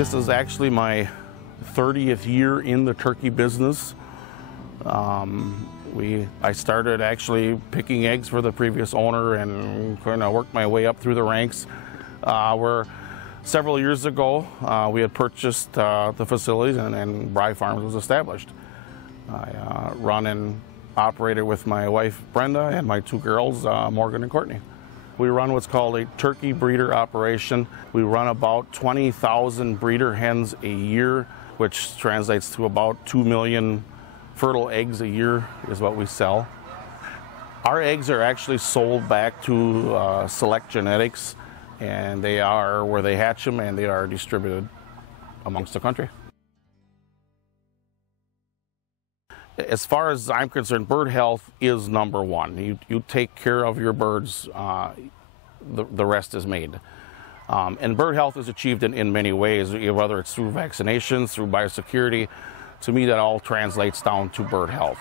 This is actually my 30th year in the turkey business. I started actually picking eggs for the previous owner and kind of worked my way up through the ranks. Where several years ago we had purchased the facilities and Brey Farms was established. I run and operated with my wife Brenda and my two girls Morgan and Courtney. We run what's called a turkey breeder operation. We run about 20,000 breeder hens a year, which translates to about 2 million fertile eggs a year is what we sell. Our eggs are actually sold back to Select Genetics, and they are where they hatch them and they are distributed amongst the country. As far as I'm concerned, bird health is number one. You take care of your birds, the rest is made. And bird health is achieved in many ways, whether it's through vaccinations, through biosecurity. To me, that all translates down to bird health.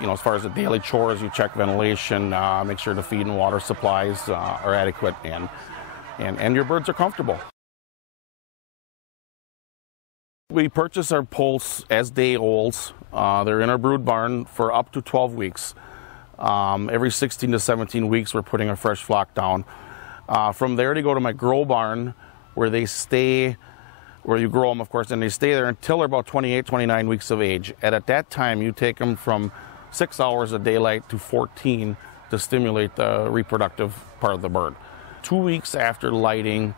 You know, as far as the daily chores, you check ventilation, make sure the feed and water supplies are adequate, and your birds are comfortable. We purchase our poults as day olds. They're in our brood barn for up to 12 weeks. Every 16 to 17 weeks, we're putting a fresh flock down. From there, they go to my grow barn, where they stay, where you grow them, of course, and they stay there until they're about 28, 29 weeks of age. And at that time, you take them from 6 hours of daylight to 14 to stimulate the reproductive part of the bird. 2 weeks after lighting,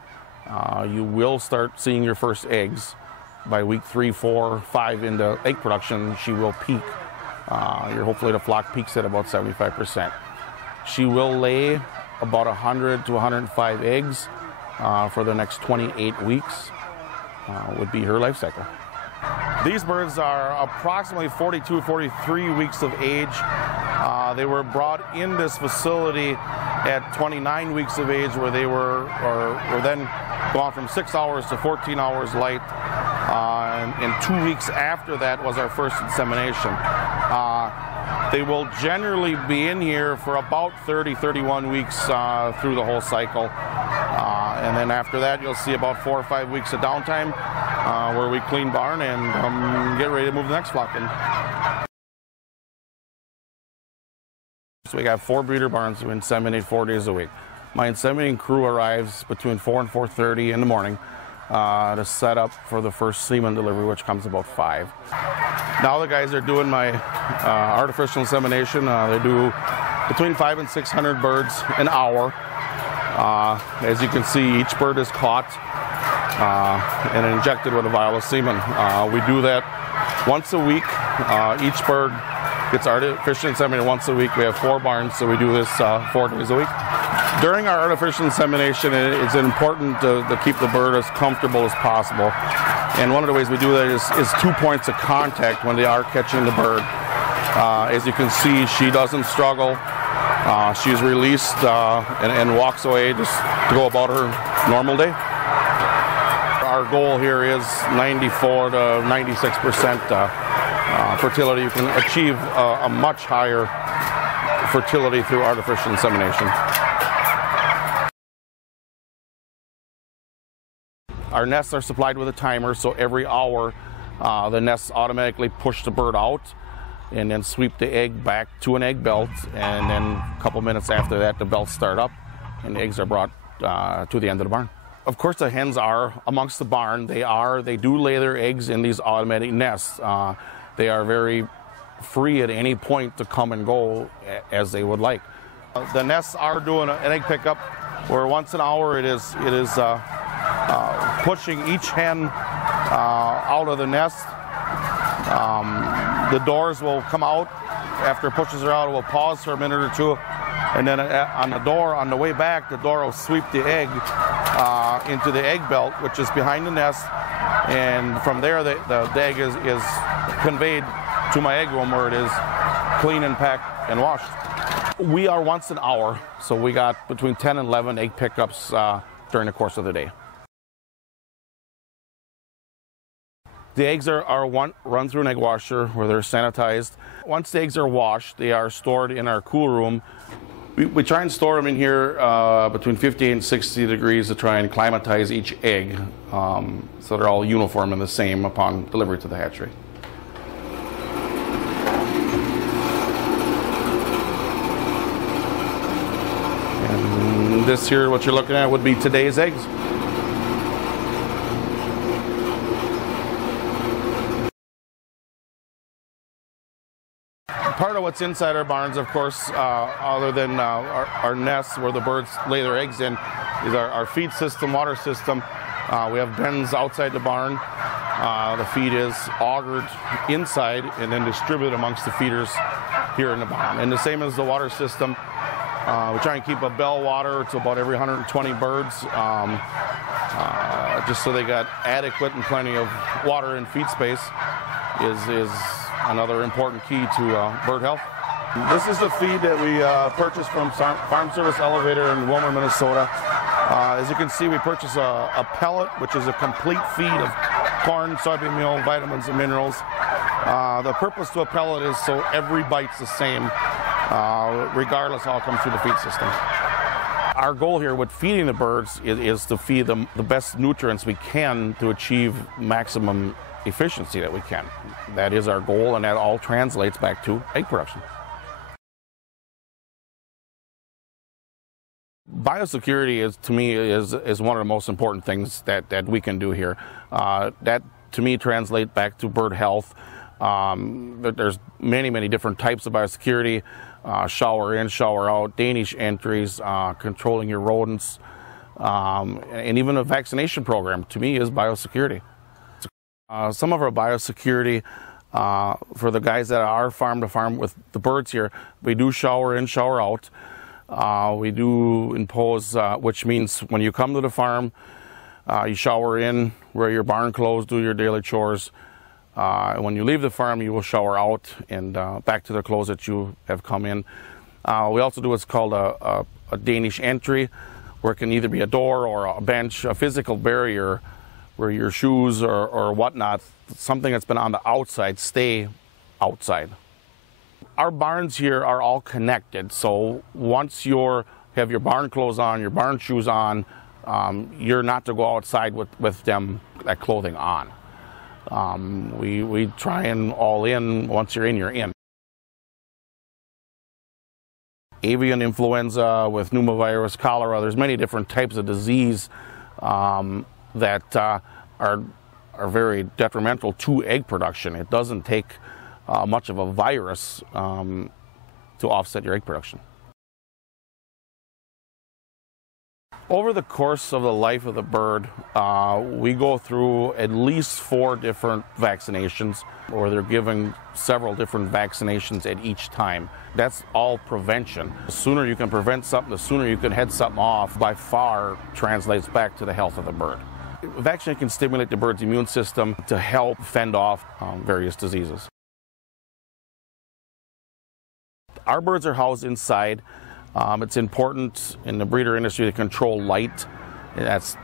you will start seeing your first eggs. By week 3, 4, 5 into egg production, she will peak. Hopefully the flock peaks at about 75%. She will lay about 100 to 105 eggs for the next 28 weeks, would be her life cycle. These birds are approximately 42, 43 weeks of age. They were brought in this facility at 29 weeks of age, where they were then gone from 6 hours to 14 hours light. And 2 weeks after that was our first insemination. They will generally be in here for about 30, 31 weeks through the whole cycle. And then after that, you'll see about 4 or 5 weeks of downtime where we clean barn and get ready to move the next flock in. So we got 4 breeder barns. We inseminate 4 days a week. My inseminating crew arrives between 4 and 4:30 in the morning to set up for the first semen delivery, which comes about 5. Now the guys are doing my artificial insemination. They do between 500 and 600 birds an hour. As you can see, each bird is caught and injected with a vial of semen. We do that once a week. Each bird gets artificially inseminated once a week. We have 4 barns, so we do this 4 days a week. During our artificial insemination, it's important to keep the bird as comfortable as possible. And one of the ways we do that is 2 points of contact when they are catching the bird. As you can see, she doesn't struggle. She's released and walks away just to go about her normal day. Our goal here is 94 to 96% fertility. You can achieve a much higher fertility through artificial insemination. Our nests are supplied with a timer, so every hour the nests automatically push the bird out and then sweep the egg back to an egg belt, and then a couple minutes after that the belts start up and the eggs are brought to the end of the barn. Of course, the hens are amongst the barn. They do lay their eggs in these automatic nests. They are very free at any point to come and go as they would like. The nests are doing an egg pickup, where once an hour it is pushing each hen out of the nest. The doors will come out. After it pushes her out, it will pause for a minute or two, and then on the way back, the door will sweep the egg into the egg belt, which is behind the nest, and from there the egg is conveyed to my egg room, where it is clean and packed and washed. We are once an hour, so we got between 10 and 11 egg pickups during the course of the day. The eggs are run through an egg washer where they're sanitized. Once the eggs are washed, they are stored in our cool room We try and store them in here between 50 and 60 degrees to try and climatize each egg, so they're all uniform and the same upon delivery to the hatchery. And this here, what you're looking at, would be today's eggs. Part of what's inside our barns, of course, other than our nests where the birds lay their eggs in, is our feed system, water system. We have bins outside the barn. The feed is augered inside and then distributed amongst the feeders here in the barn. And the same as the water system. We try and keep a bell water to about every 120 birds, just so they got adequate and plenty of water and feed space is another important key to bird health. This is the feed that we purchased from Farm Service Elevator in Wilmer, Minnesota. As you can see, we purchased a pellet, which is a complete feed of corn, soybean meal, vitamins, and minerals. The purpose to a pellet is so every bite's the same, regardless how it comes through the feed system. Our goal here with feeding the birds is to feed them the best nutrients we can to achieve maximum efficiency that we can. That is our goal, and that all translates back to egg production. Biosecurity is, to me, is one of the most important things that we can do here. That, to me, translates back to bird health. There's many different types of biosecurity. Shower in, shower out, Danish entries, controlling your rodents, and even a vaccination program, to me, is biosecurity. Some of our biosecurity, for the guys that are farm to farm with the birds here, we do shower in, shower out. We do impose, which means when you come to the farm, you shower in, wear your barn clothes, do your daily chores. When you leave the farm, you will shower out and back to the clothes that you have come in. We also do what's called a Danish entry, where it can either be a door or a bench, a physical barrier where your shoes or whatnot, something that's been on the outside, stay outside. Our barns here are all connected, so once you have your barn clothes on, your barn shoes on, you're not to go outside with that clothing on. We try and all in. Once you're in, you're in. Avian influenza with pneumovirus, cholera, there's many different types of disease that are very detrimental to egg production. It doesn't take much of a virus to offset your egg production. Over the course of the life of the bird, we go through at least 4 different vaccinations, or they're given several different vaccinations at each time. That's all prevention. The sooner you can prevent something, the sooner you can head something off, by far translates back to the health of the bird. Vaccination can stimulate the bird's immune system to help fend off various diseases. Our birds are housed inside. It's important in the breeder industry to control light. That's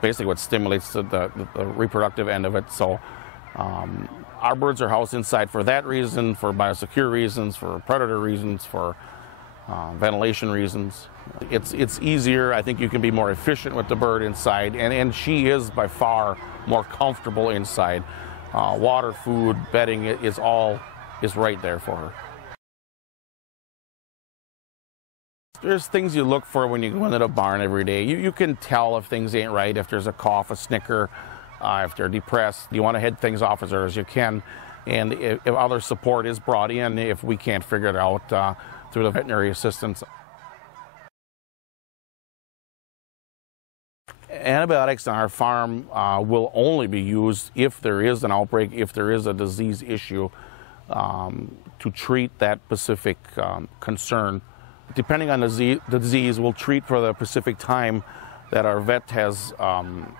basically what stimulates the reproductive end of it. So our birds are housed inside for that reason, for biosecure reasons, for predator reasons, for ventilation reasons. It's easier. I think you can be more efficient with the bird inside, and she is by far more comfortable inside. Water, food, bedding is right there for her. There's things you look for when you go into the barn every day. You can tell if things ain't right, if there's a cough, a snicker, if they're depressed. You want to head things off as early as you can. And if other support is brought in, if we can't figure it out through the veterinary assistance. Antibiotics on our farm will only be used if there is an outbreak, if there is a disease issue, to treat that specific concern. Depending on the disease, we'll treat for the specific time that our vet has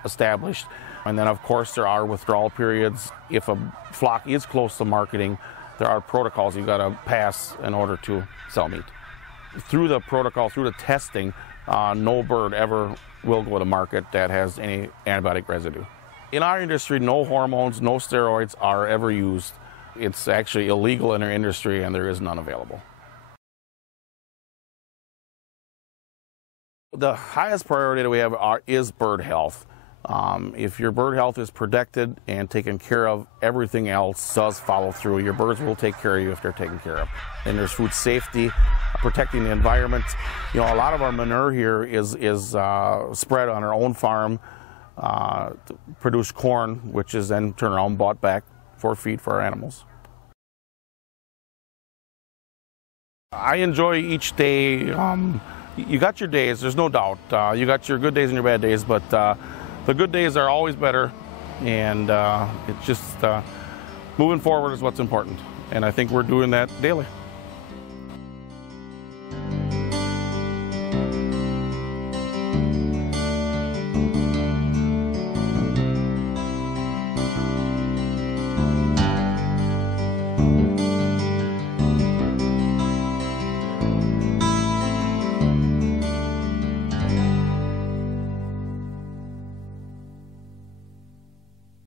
established. And then, of course, there are withdrawal periods. If a flock is close to marketing, there are protocols you've got to pass in order to sell meat. Through the protocol, through the testing, no bird ever will go to market that has any antibiotic residue. In our industry, no hormones, no steroids are ever used. It's actually illegal in our industry, and there is none available. The highest priority that we have is bird health. If your bird health is protected and taken care of, everything else does follow through. Your birds will take care of you if they're taken care of. And there's food safety, protecting the environment. You know, a lot of our manure here is spread on our own farm, to produce corn, which is then turned around and bought back for feed for our animals. I enjoy each day. You got your days, there's no doubt. You got your good days and your bad days, but the good days are always better, and it's just moving forward is what's important, and I think we're doing that daily.